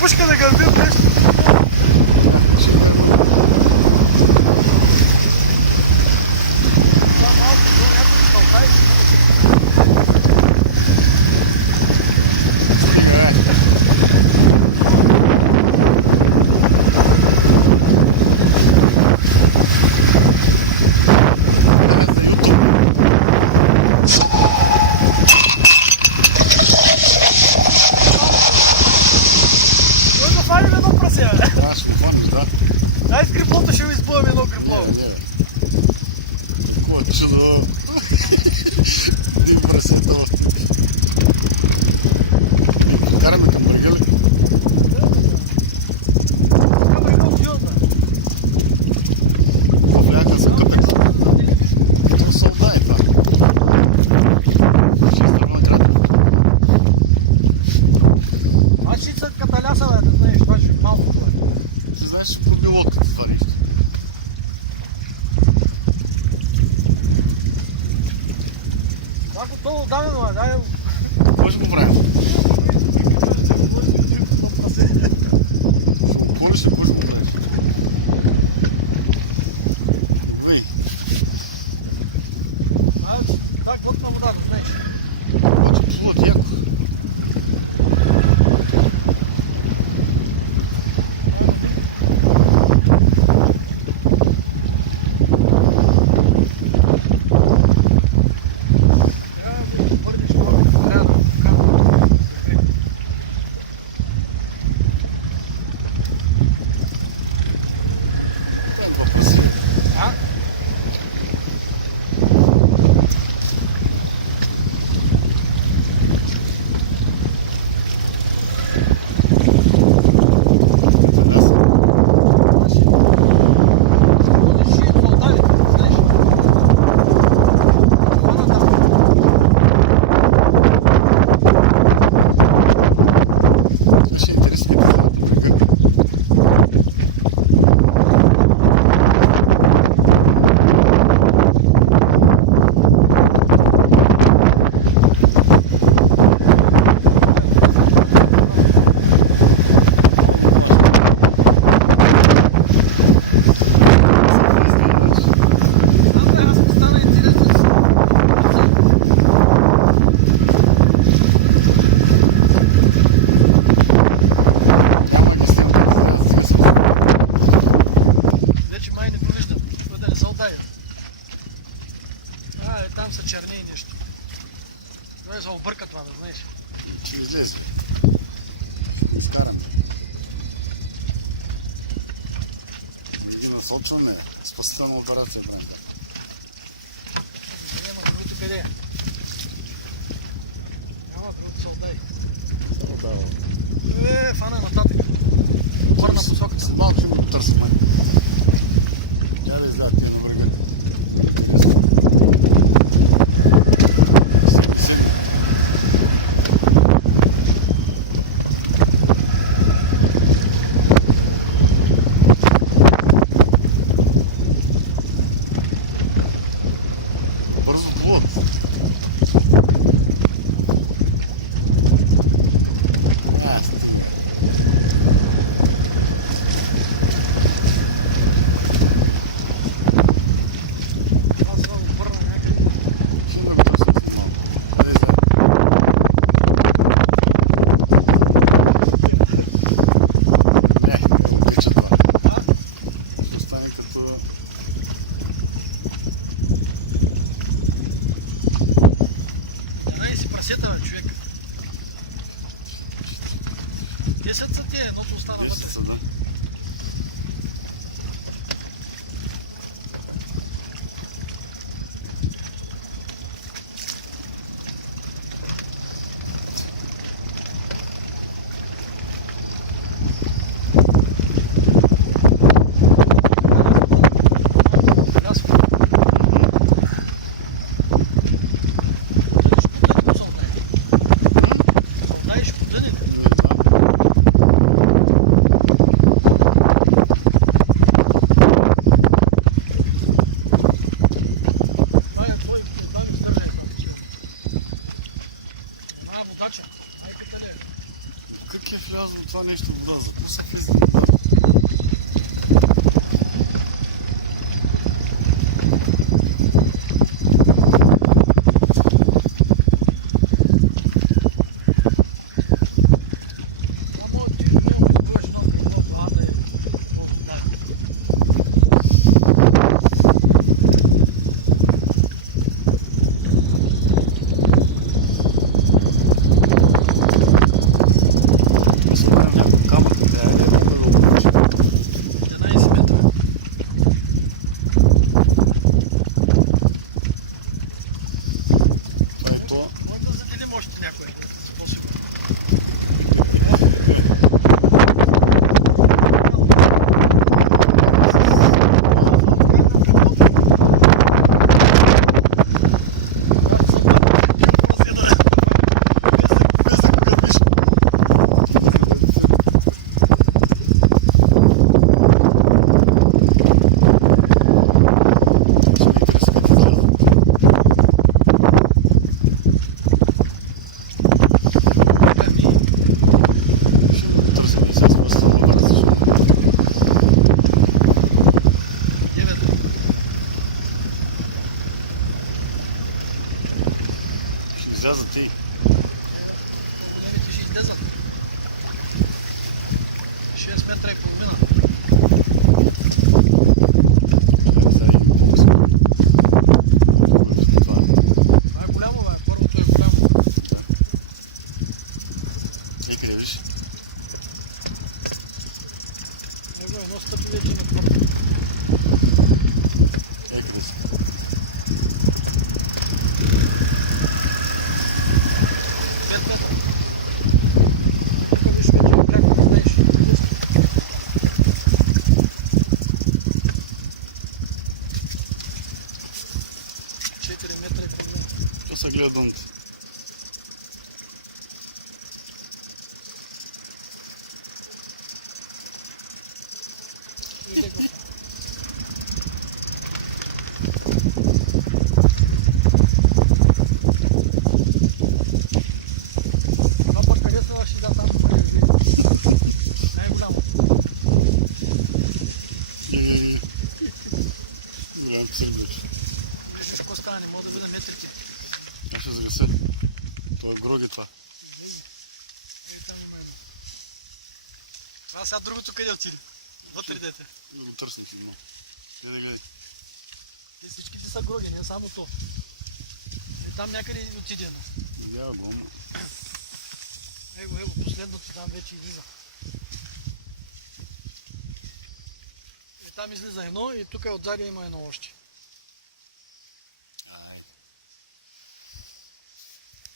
Пушка да гърбим нещо. Дай с гриблото ще ви избувам едно грибло. Какво чудо! Дим прасето. Караме към брега ли? Към брега от Йота. Повляка са къпек. Като солдай това. Ще изтръгна град. А ще са каталяса, бе, да знаеш, това ще малко това. Ти знаеш, ще проби лодката това нещо. Това готово дадено, дай. Какво ще го правим? Отвориш ли, какво ще го правиш? Вей. Так, глътна вода, да знаеш. Обаче плуват яко. Там са черни и нещо. Това е за обърка това, да знаеш. Ще излезе. Скарам. И насочваме. Спасителна операция правим. Няма другото къде. Няма другото солдай. Фана нататък. Върна посоката. Малко ще го търсим. Няма да излязат тия на брега. Бързо плуват. Човек. 10 са тия, едното остана вътре. 10 са, да. Ай, къде е? Как е влязло това нещо в вода? Запусна влиза в вода. Само ти не обезброиш много какво влада е. Оставям някой камък, да е много обича. 11 метра. Това е то. Може да заделим още някой, да се по-сигурно. Излязат и. Големите ще излезат. 6 метра и половина. Това е голямо, бе. Първото е голямо. Ей, къде виж? Него едно стъпи вече на първо. Ей, къде си? 5 метра. Тук виж вече е пряко, не знаеш. 4 метра и половина. То се гледа дъното. И леко. Това пък къде са ще да там къде е? Най-голямо. И голям писък вече. Виж какво става, не мога да видя метрите. Аз ще загася. Това е гроги това. Ей, там има едно. Това сега другото къде отиде? Вътре дете. Да го търснах едно. Гледай, гледай. И всичките са гроги, не само то. И там някъде отиде едно. Видява го, ама. Его, последното там вече излиза. И там излиза едно и тук отзади има едно още.